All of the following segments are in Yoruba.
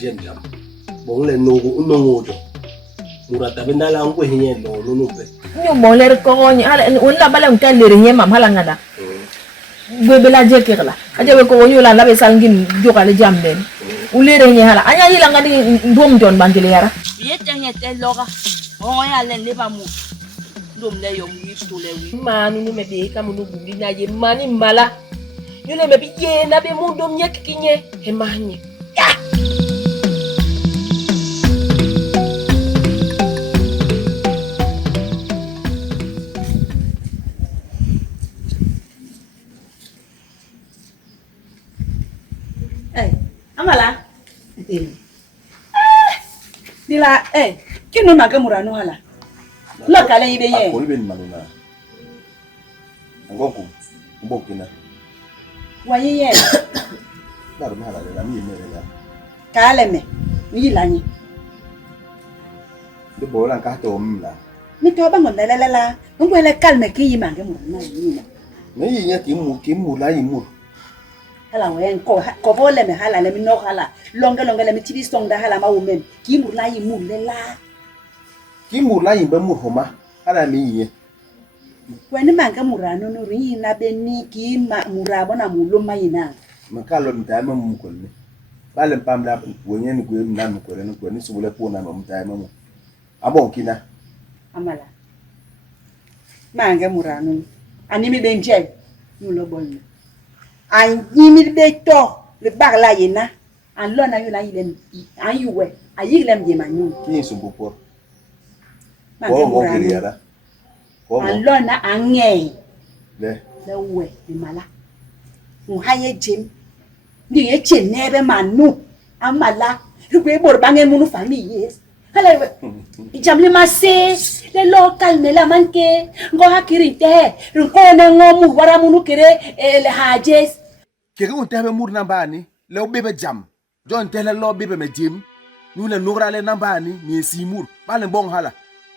Jam. Bon le no ngojo. Murata bendala ngo hinye no pe. Nyo bon le ko ni ala wala bala mtal le hinye mam hala ngada. Bela je kekla. Aja ko nyo la be salngin jokale jam den. Ule re hinye hala. Anya yila ngadi ndom jon bangile yara. Yete nyete loga. O ya le le ba mu. Ndom le yo mu to le wi. Manu no me be ka mu no buli na ye mani mala. Yo le me bi ye na be mu ndom nyek kinye. He mani. Amala. Dila kinu magamura no hala. Lo kala ibe ye. Ko ben manuna. Ngoku mbokina. Waye ye. Daru hala la mi me la. Kale me. Ni lani. De bolan ka to mla. Mi to bangon la. Ngwele kalme ki magamura no ni. Ne yinya ki mu la yimu. Hala wen ko bole me hala le mi no hala longa le mi tibi song da hala ma women ki mu la yi mu le la Ki mu la yimbe mu homa hala mi yiye. Wen manga murano no ri na be ni ki ma murabo na mu lo mayina Makalo mtama mu ko ni. Bale pamla wonye ni ko na mu ko ni ko ni subule po na mu tama mu. Abon kina. Amala manga murano ani mi benje mu lo bol an yimi be to le bagla yena an lo na yo na yile an yuwe ayilem je manyu Ki sumbu por. manga murano Yara. an lo na ange Le. le we ni mala mu haye jim ni ye chenebe manu amala rugwe bor bangen munu family yes hala jamle mase le local me la manke ngo hakirite ko na ngomu wara munu kere le hajes Kege unte be mur nambani le obebe jam. John tele lo bebe me jim. Nule nugra le nambani ni simur. Bale bong hala.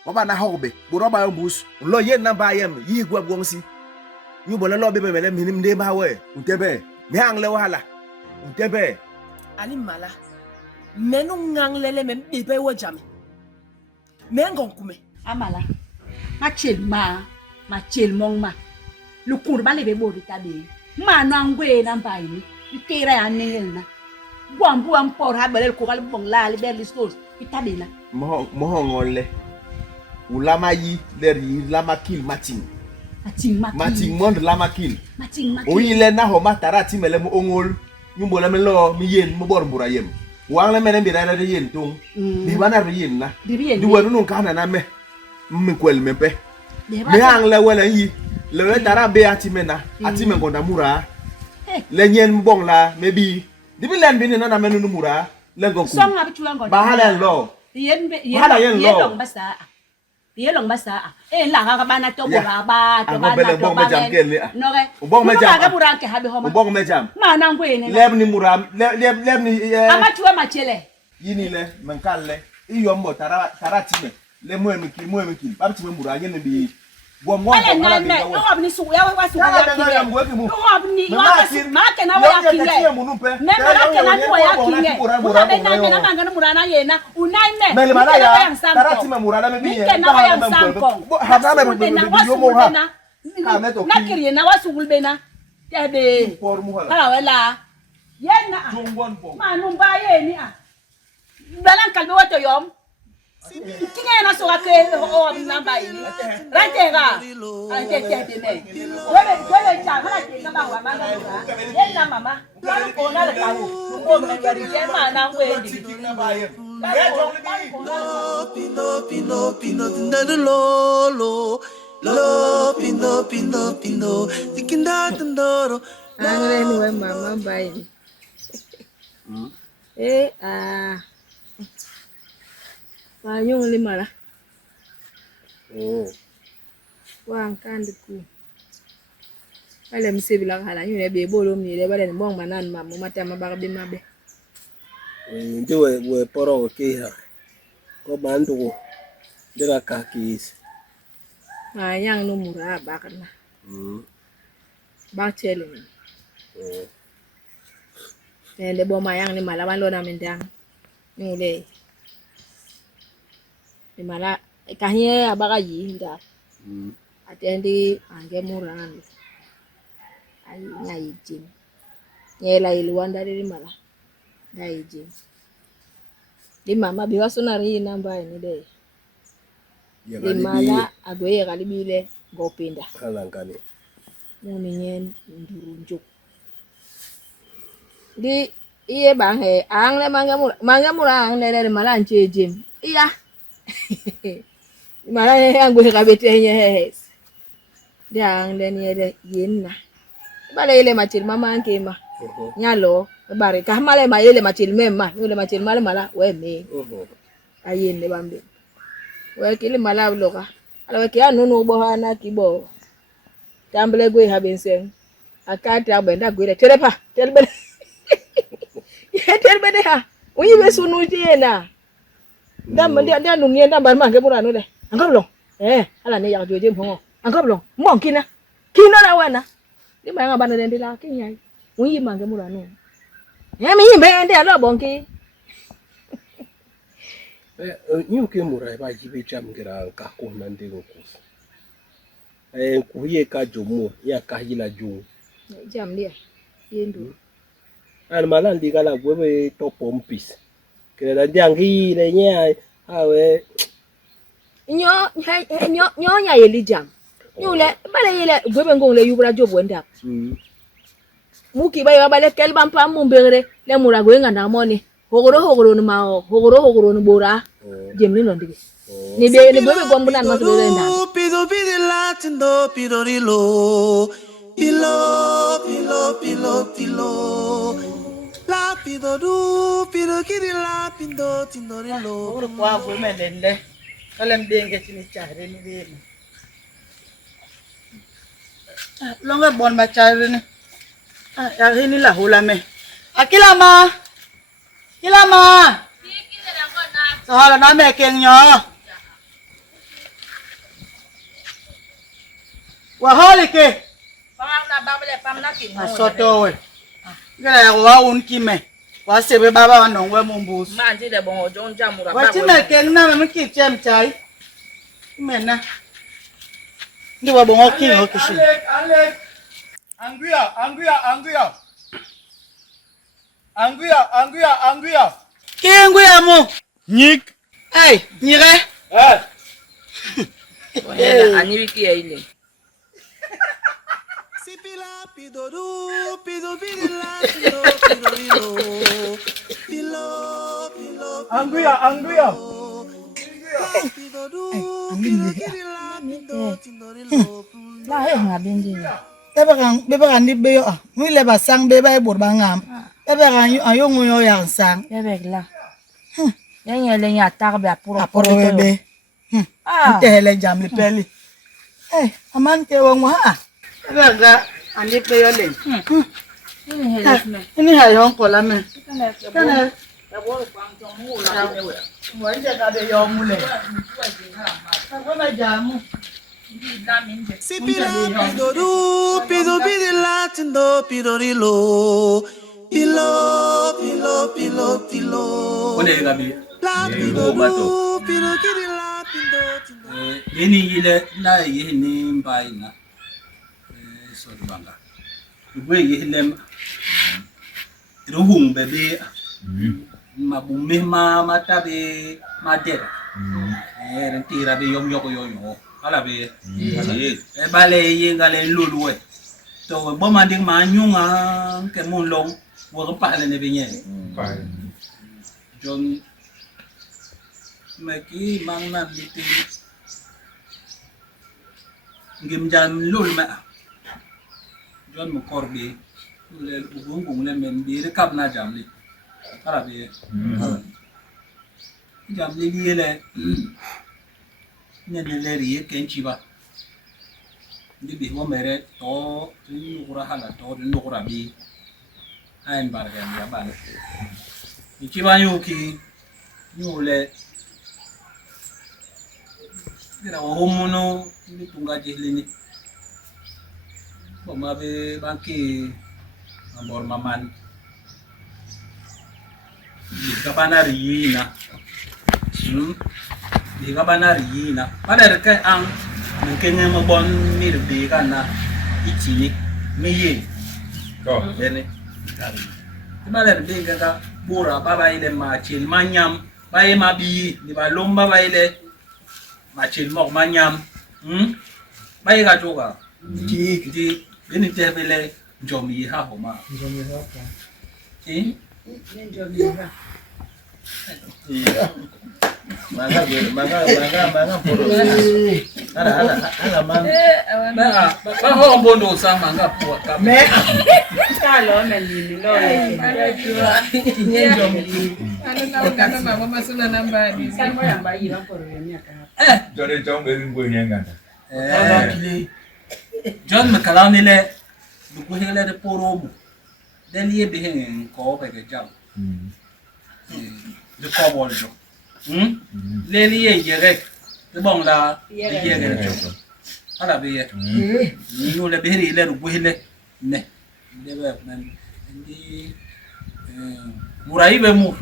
Waba na hobe. Buroba yo bus. Lo yen namba yem yi gwa gongsi. Nyu bole lo bebe mele minim de ba we. Unte be. Me ang le wala. Unte be. Ali mala. Menu ngang lele me bebe wo jam. Mengon kume. amala ma chel mong ma lu kurba le be bodi tabe ma no angwe na mbaini itera ya nengel na gwambu ampor ha bele ko gal bong la le berli stores itabe na Mo ngole. Ulama yi ler yi lama kill mating. Mating mond lama kill. mating Oyi le na ho matara ti mele mo ongol. Nyu bole me lo mi yen mo bor mbura yem. Wang le mene mbira na de yen tung. Di bana re yen na. Di wenu nun kana na me. Mi kwel me pe. Me ang le wele yi. Le we tara be ati mena. Ati men konda mura. Le nyen mbong la maybe. Di bi len bi ni na menu mura. Le gon ku. song abi chuan gon Ba hala lo. yen long basa long basa la ga bana to bora ba to bana to ba no re Ubong me jam. ga buran ke habe homa Ubong me jam. ma na ngwe ne Leb ni mura. Leb ni ama chuwa machele yini le menkalle iyo mbo tara time le mo mi ki ba ti mura yen bi bo mo ale ko na me no obni su ya wa su ya ki no obni wa su ma ke na wa ya ki le me ma ke na wa ya ki le mura be na me na manga na mura na ye na unai me me le mala ya tara time mura la me bi ke na wa ya sanko ha na me yo mo ha na kiri na wa su gulbe na tebe por mu hala hala wala yen na jongon po ma nu ba ye ni balan kalbe wato yom kinga na so ake o namba ini rante ga ante tebe me wele cha hala ke na ba wa manga yen na mama ko na le kawo ko me yari je ma na ngwe ndi Pino, lo, pino, tikinda tandoro. Anyway, mama buying. Yung lima la. Wang kan deku. ale msibila hala yule be bolo mile bale mbong manan mamu matama bagabe mabe ndi we poro ke ha ko bandu ndira kakis yang no mura bakana ba chele de bo mayang ni mala ban lo na mendang nyule ni mala kahie abaga yi nda atendi ange murano ai ngai jin yela ilwanda ri mala dai jin di mama biwa sonari namba ni de di mala agoye galibile gopinda kalangani nyen ndurunjuk di iye bang he ang le mangamura ang le mala nche jim iya mala yang gue kabete nye dia ang le ni yenna bale ile machil mama anke ma nyalo bare ka male ma ile machil mema ile machil male mala we me ayen le bambe we kile mala loka ala we kia nunu bo hana kibo tambele gue habensen akata benda gue telepa telbe telbe de ha uyi be sunu tiena ndam ndia nunie ndam ban mange murano de angablo ala ne ya joje mpongo angablo monkina kina na wana ni manga bana de la kinyai uyi mange murano mi yimbe ende alo bonki nyuke murai ba jibe jam gira ka ko nan de ko ku ye ka jomo ya ka hila ju jam dia yendo an malan di kala gwebe to pompis kire da jangi le nya awe nyo nya yeli jam nyule bale yele gwebe ngong le yubra jobo nda muki ba yo bale kel bam pam mumbere le muragwe ngana moni hogoro no bora jemni non dige ni be ne gwebe gombunan maslo le nda Pido latindo pido rilo pilo la pido du pido kiri la pindo tindo rilo Ora kwa go melende kalem denge chini chare ni be longa bon ma chare ni ya hini la hula me akilama sohala na me kenyo wahali ke pamna babale pamna ki soto we ngala ya wa unkime wa sebe baba wa nongwe mumbusu manje de bon ojo njamura baba wa time kenna me mki chem chai mena ndi wa bon oki okishi ale anguya kenguya mo Nyik. ai nyire anyibiki ya ile Sipila pido du pido la pido rilo pilo Anguya. pido du pido kiri la pindo tindo rilo la he ngabenje beba kan di beyo mu le ba sang beba e bor ba ngam beba kan ayongo yo ya sang bebegla yanyele nya tarbe apuro bebe tele jam le peli aman ke wa mu ha beba ga andi beyo le ini ha yo ko la me kana mo nje ka be yo mu le ko na jamu Sipila pido du pido la tindo pido rilo pilo One gabi. la pido du pido kiri la pindo tindo Yeni ile na yeni mbai na. So banga. Ugwe yele ruhung bebe. Mabume matabe madera. Rentira be yom yoko yoyo. Ala be. Bale yengale luluwe. To bomanding manyunga ke munlong wo pa le ne benye. John Maki mang na biti ngim jam lul ma John mo korbe le ugung le men bi rekap na jam li ara be jam li le ne le ri ken chi ba Ndi bi mo mere to ni ura hala to ni ura bi. Ain barga ya bale. Ikiba yuki nyule. Kira homono ni tunga jilini. Boma be banki ambor maman. Di kabana riyina. Di kabana riyina. Pada ke ang mungkin mo bon ni de kana ichi ni ye. Ko ene. Pada de ka bura baba ile ma chil manyam, bae ma bi di ba lomba ba ile ma chil mok manyam. Bae ka joka. Di ini tebele njomi ha homa. Njomi ha. Njomi ha. Iya. Manga poro. Ala man. Ba ho bondo sa manga po ka. Me. Kalo na lili lo. Njomi. Ana mama masuna namba di. Kan mo yamba ira poro ya ka. Jore jong be ngwe nyanga. John McCallum le du ko hele de porobu den ye be hen ko be ke jam de ko bol jo le li ye yere de bon la yere jo ala be ye ni no le be ri le du ko hele ne de be nan ndi murai be mu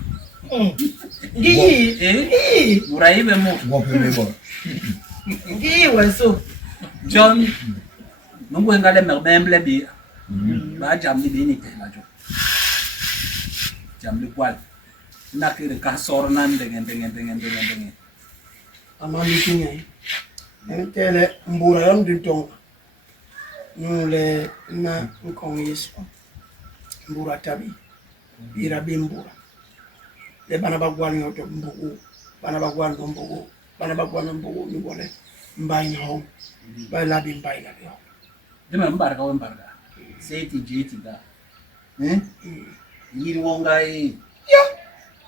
murai be mu Wo pe me bo. Ngi waso. John nungwe ngale mermemble bi ba jam ni bini te la jo jam li kwal nakire ka sor nan dengan Amami kinye. Entele mbura yam ditong. Nule na nkong yeso. Mbura tabi. Ira bimbura. Le bana bagwal nyoto mbugu. Bana bagwal mbugu. Bana bagwal mbugu ni bole. Mbain home. Ba labi mbain labi home. dema mbarga seti jeti da yiri wonga ya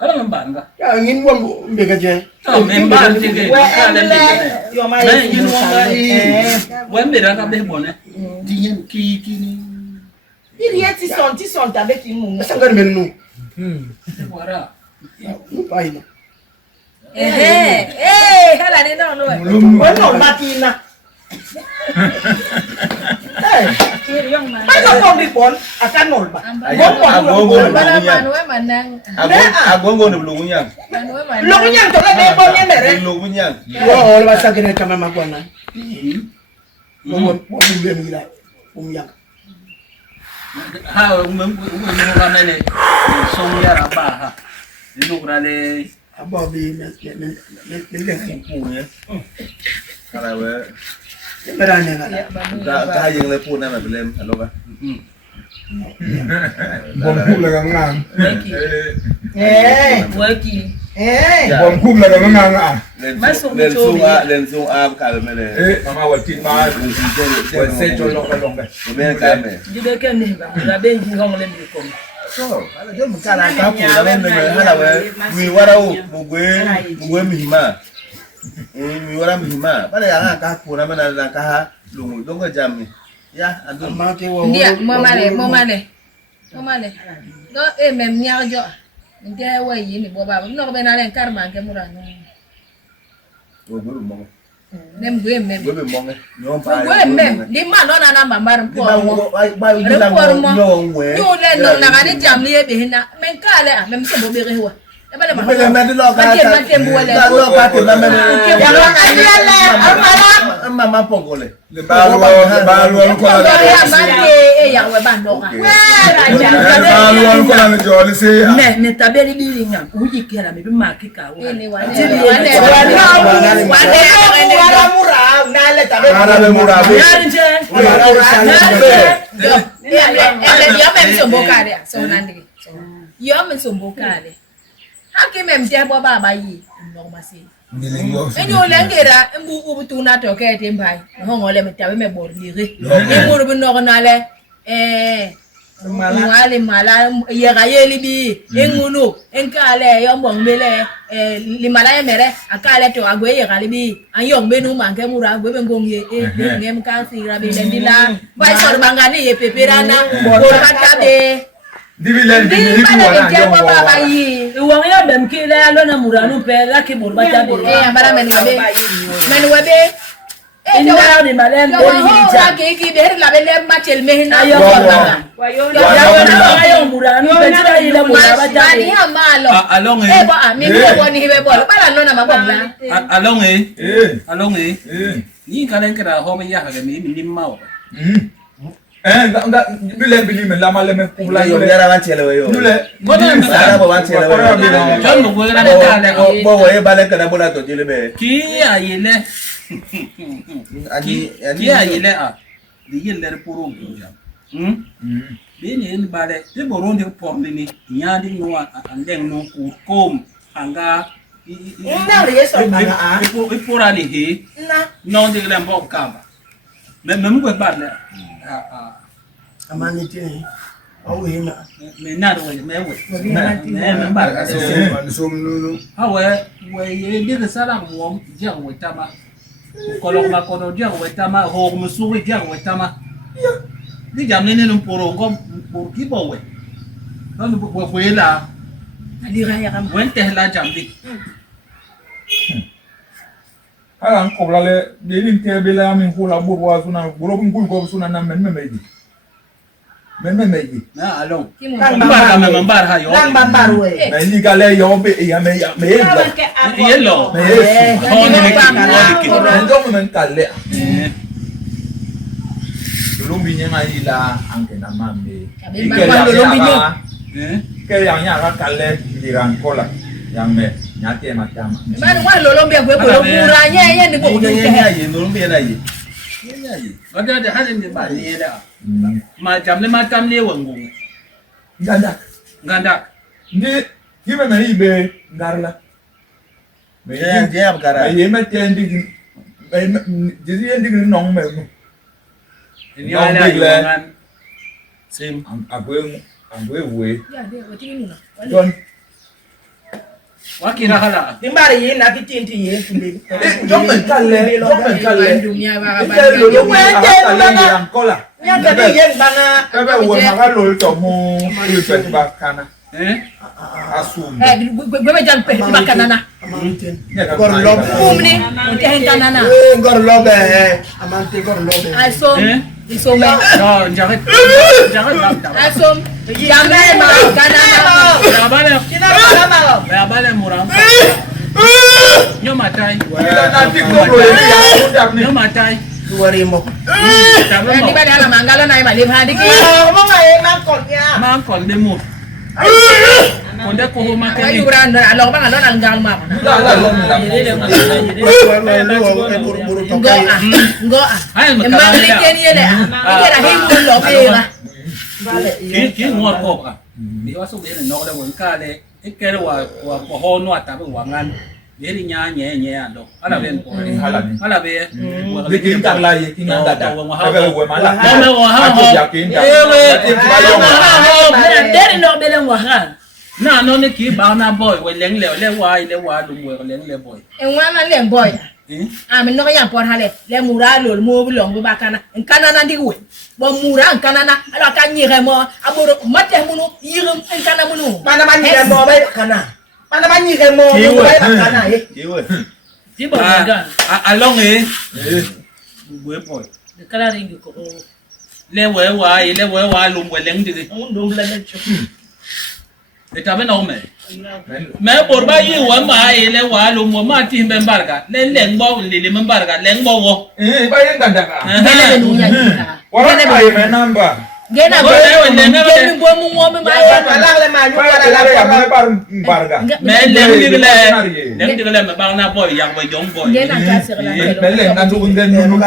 kala mbanga Ya ngin wong mbega je. to memba tege kala mbega yo mai yiri wonga wembera ka be bone diyen ki ni Il y a ti son avec une sangar mennu. wara Pai no. Hala ni no. Bueno, makina. Ano kung ripon? Akan nol ba? Agongo ni bulugunyang. Lukunyang to na bebo niya mere. Bulugunyang. Oo, wala sa gina kama magwana. Mo bimbe mira. Umyang. ha umga mele somya raba ha dinugrale Aba bi men Punya. Kalau we merane ngala. ka yang le pun na belem alo ba. Bom kum la ngang. Waki. Bom kum la ngang. Len sung a ka mele. Mama wa tin ma. Wa se jo lo ka long ba. Me ka me. Jibe ken ni ba. La ben ji ngong le bi ko. So, ala je mukala ka pu la men hala we wi wara u bugwe mihima. Mi wara mihima. Pada yang ka pu na men na ka lungu donga jam. Ya, adun Ma ke wo. Ndia mo male. Do mem nyar jo. Nde wa yi ni bo ba. No be na len karma ke murano. wo gwe mo. Nem gwe mem. Gwe mo nge. No pa. Gwe mem. Di ma no na mbar po mo. Ba wi la no we. Yo le no na ni jam li e be hina. Men ka le mem so bo be re wa. E ba le ma. Be me de lo ka. Ma te bo le. Lo ka te na me. Ya lo ka le. Amara. Mama pongole. Le ba lo ko la. Ya ma ke e ya we ba ndo ka. Ba lo ko la jo le se. Ne tabeli bilinga uji kera me bima kika wa. Ni wa ne. Wala mura na le tabe. Ara le mura be. Ya nje. Yo mem so bokare so nandi. Yo mem so bokare. Hake mem je bo ba yi no masi. Enyo lengera mbu ubutu na to ke te mbai. Ho ngole me tabe me bor lire. E bor bi no na le Mwale mala yega yeli bi engunu enkale yombong bele limala mere akale to agwe yega libi anyong benu manke mura agwe bengongye ngem kasi rabe lendila bai sor bangani ye peperana borba kabe Dibilen baba yi Iwang ya dem kile alona muranu pe la ki borba tabe. Ambara menwebe Inda ni malen bori hija. Ki ber la bele machel mehna Ayo baba. Ayo muranu pe tira ile muraba tabe. Ani amalo. Along Bo ami ni woni hibe bol. Bala nona mabomla. Along ni kalen kara ho me ya ga mi mawo. Bilen bili men la male men pula yo yara wan chele yo sara bo wan chele yo John mo go na ta le bo wo e bale kana bona to jile be ki ayile ki ayile a di yelle poro ya be ni en bale te boron de pomni ni nyandi no andeng no ku kom anga Nda reso banga a. Ipora ni he no de le mbok kamba me me mo ba le Amani tini. Au hina. me na do me we me ba ka so ha we ye de sala mo je we tama ko lo ma ko do je we tama ho mo su we je we tama ni jam ne no poro ngom por ki bo we no bo we la Ali raya kam. wen te la jam di Ala ko la le de nin te be la min ko la bo wa suna boro kun ko suna na men meji na along Kang ba me mbar ha yo Lang bambar we. me ni ga le yo be ya me ye lo me ho ni me ki ko ndo men kalle lumbi nyanga ila anke na mambe ke yang nya ka kalle diran kola yang me nyate matama Bani wa lolombe gwe ko mura nye ni bo ye no mbe na ye ada hal ni ba ni da ma jam le ma tam le wangu nganda ndi hibe me ibe ngarla me je am kara ye me tendi me jisi endi nong me ni ala ngan sim agwe we ya de watini nuna don wakira hala Timbari ye na kitinti ye kumbi. Jomen kalle dunia ba ba ite lo lo ya ankola Nya tadi ye banga. bebe wo maga lo to mo reset bakana asum gwe jam pe bakanana gor lo umni te hentanana Gor lobe amante gor lobe. asom isome no jagat bam asom jambe ma kanana bale Kina bala bale muram nyo matai na ti ko lo ya udak ni nyo matai Warimo. ni ba ala mangala na imali handi ki Mo ngai mangkotnya. ma kon de mu konde ko ma ay ke uran alo ba alo nang gal ma ngo ay ma mangli ken yele ikera himu lo bela ki ngor ko ka mi wasu be no le won ka le ikere wa ko ho no ata be wangan beri nya nye ando ala ben ko ala be dikin karla ye kin anda da bebe wo mala me wo ha ho ewe deri no bele ngo ha na no ne ki ba na boy we leng le wa dum we leng le boy enwana le boy ami no ya por hale le mura lo mo bulong ba kana nkana na ndi we bo mura nkana na ala ka nyire mo aboro mate munu yirum nkana munu Mana manyire mo ba kana. Mana manyire mo ba kana ye. Ti bo ga. along we boy De kala ringi ko. le we wa lum we leng di Ndom la ne chu. eta be no me bor ba yi wa ma le wa lum ma ti ben barga leng bo li barga leng bo wo ba yen ganda ka ngene nu ya wala ka ye me namba ngena bo ngene bo mu mo me ma ya Ala le ma nyu ba kala la ya me la. bar barga me leng di le me ba na boy ya we jong boy ngena ka se la belle na ndu ngden nu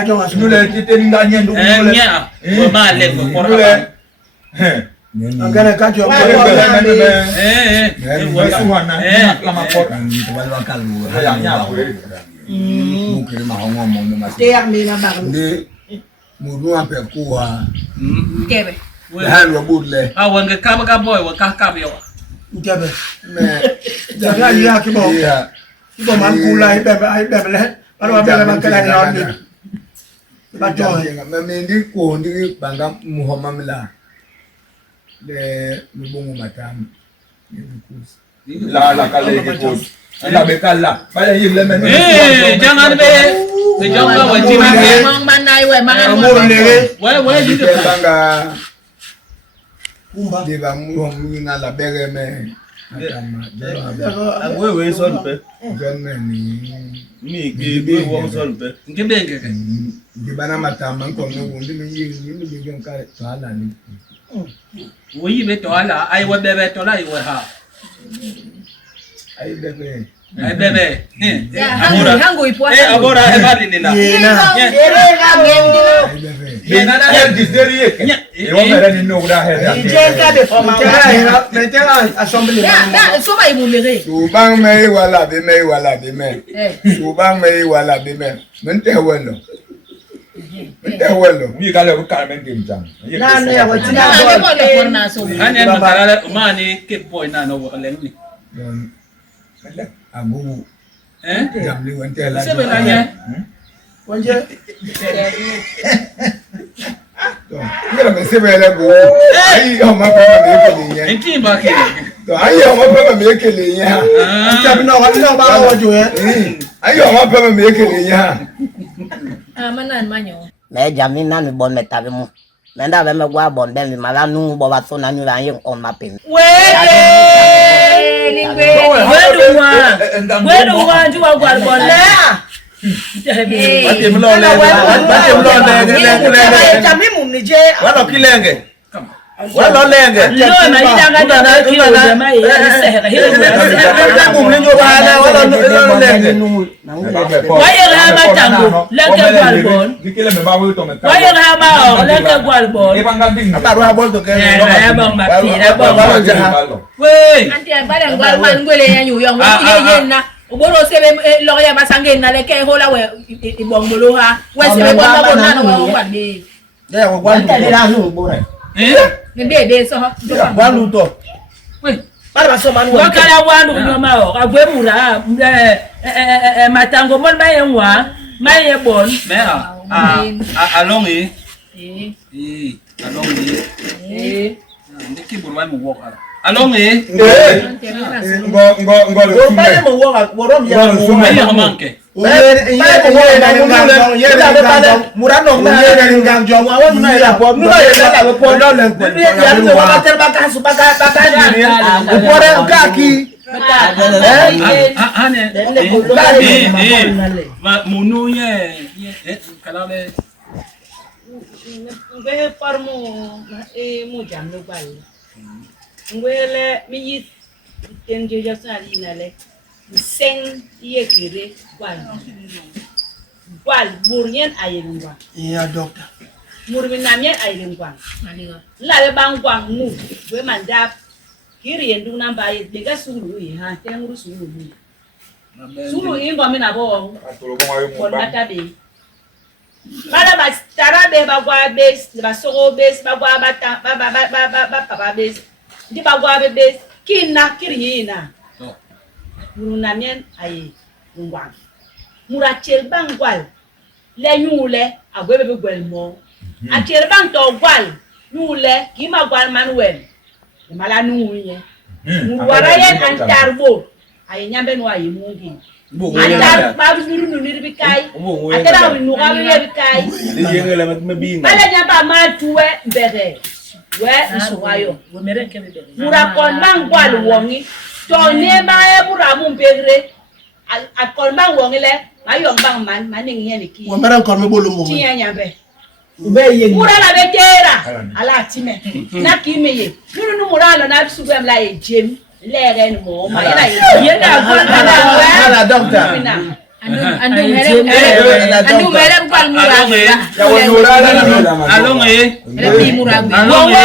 le tite nga nyendu nu le nya we ma leng ko nu le Angana kacho ba mo. we suhana la ma por ya nya we Te yak mi na bang. kebe Han wa budle. Ah wanga kaba ka boy wa ka kaba yo. Njabe. Me. Jaga ya ki bo. Ki bo man kula ai bebe le. Alo bebe man kala ya ni. Ba jo. Me me ndi ko ndi banga Muhammad la. De lubongo matam. La kale ke ko. La be kala. Ba yim le me. Jangan be. Se jonga wa jima be. Mang manai we mangan Mo le. Wa di de banga. Kumba. De ba mu na la bere me. Wewe son pe. Ni Ni wo son pe. Ngibenge ke. di bana matama ko no wundi ni ni ngi ka sala ni. Wi be to ala ai wa bebe to la i wa ha. Ai bebe. Ai bebe. Hangu ipo. Agora e bali ni na. Be na na diseri e. E wo mera ni no da he da. Jenga be foma. Metera assembly. Da so ba imulere. Tu bang me wala be me. Tu bang me wala be me. Mente welo. Mi ka le ko ka men dim jam. Na no ya watina Ko le porna so. Ane matara mani ke boy na no wa leng ni. Agu jam li wente la. Sebenarnya Wanje. Ngela me sebele go. Ai o ma pa me ke ni ya. enti ba ke. To ai o ma pa me ke ni ya. Jabi no ba wa jo ya. Ai o ma pa me ke ni ya. Manan manyo. Me jami na mi bon metabe mu. Me nda be me gwa bon be mi mala nu bo ba so na nu an yin on ma pin. Wedu wa ju wa gwa bon le. Batem lo le. Jami mu ni je. Wala kilenge. Wala lenge. Lo na idanga na kilo de mai sehra hilo. Mu ni jo bana wala lenge. Wa yera ma tango le ke gwa bon. Dikile me ba wo to me. Wa yera ma o le ke gwa bon. E banga ding. Aba ro bol to ke. Ya bang ma tira bang. We. Anti bale ngwal man ngwele ya nyu yong ile yenna. Uboro sebe lo ya basange na le ke hola we ibongolo ha. We sebe kwa ba na no wa ni. Ya ko gwa Ante la nu bo re. Bebe so. Gwa lu to. We. Para ba so man Wa kala wa no no ma o. Agwe mura matango mon ma yenwa. Ma ye bon. Me alongi. Alongi. Ndiki burwa mu wo kala. Alongi. Ngo Wo ba le mo wo ga wo rom ya mo. Ai ho manke. Murano na ye ngang jo wa won na ya po no ye na la po no le ko ya ni wa ter ba ka su ba ka ni po re ka ki munu ye kala le ngwe parmo mu jam no bal ngwele mi yit tenje ja sali na le sen ye kire gwal murien ayengwa ya doctor murmin namien ayengwa la be bang gwang mu we mandap kiri endu namba ye bega sulu yi ha tengru sulu yi sulu yi ngwa mina bo ko natabe bala ba tarabe ba gwa bes ba sogo bes ba gwa bata ba papa bes di ba gwa bes kinna kiri yina murunamien aye ngwa murachel bangwal le nyule agwebe gwel mo achel bang to gwal nyule ki ma gwal manuel mala nuye murwara yen antarbo aye nyambe no aye mungi antar ba biru no nirbikai atara wi no ga bikai yengele me bi bala nyamba ma tuwe bere we nsuwayo murakon bangwal wongi to ne ba e buramu begre akon bang wongi le ayong bang man maning yen ki wo mera kon me bolu mo tiya nyambe ube ye mura la betera ala time na kimeye nunu muralo na bisugem la e jem lere ni mo ma ira ye da gol ala doctor Andu mere kwal mura. ya wo nura alongi. Lepi mura. Alongi.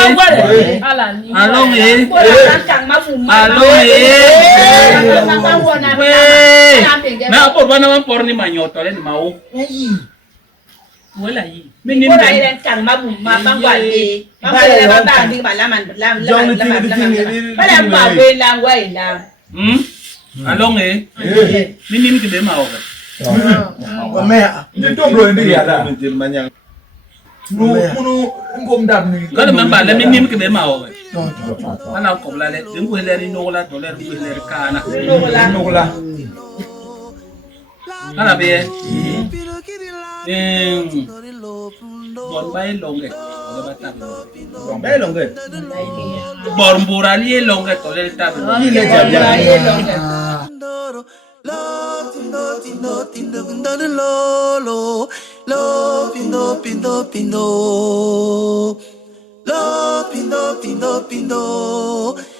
Me apor bana man por ni manyoto le ni mau. Voilà yi. Min ko ra len kan ma bum ma ban wa le. Ma ko le ba ba ndi ba la man la. Bala ba we la wa ina. Along minim ke be ma o. Mẹ, nhưng tôi rồi đi à? Nu ngom đạp này. Có được mà là minim ke be ma o. Ana ko la le, đứng quên le đi no la, to le quên le ka na. Nu la. Ala be. Bon bay long ke. Bé lòng người. Bon burali long ke to le ta. Đi lên chậm chậm. Lo pindo pindo pindo pindo de lo pindo pindo pindo lo pindo pindo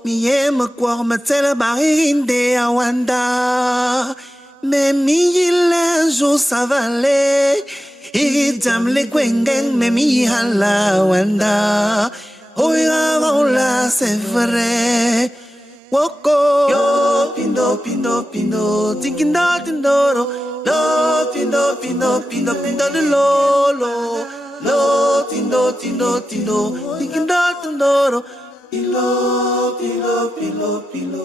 mi ema kwa matela bahinde awanda me mi yile jo savale idam le kwengeng me mi hala wanda oya vola c'est vrai Woko yo pindo pindo pindo tinkindo tindoro lo pindo pindo pindo pindo de lo tindo tinkindo tindoro ilo pilo pilo pilo